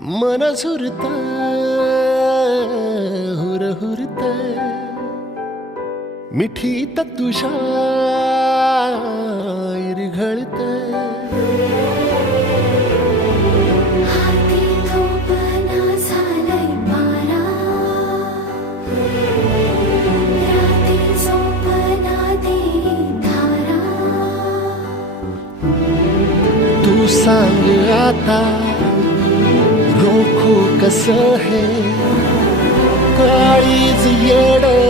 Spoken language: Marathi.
मन झुरत हुर हुरत मिठीत तुझ्या घळत हाती थोपना झालंय मारा राती झोपना दे धारा। तू सांग आता कस हे? काळीच येड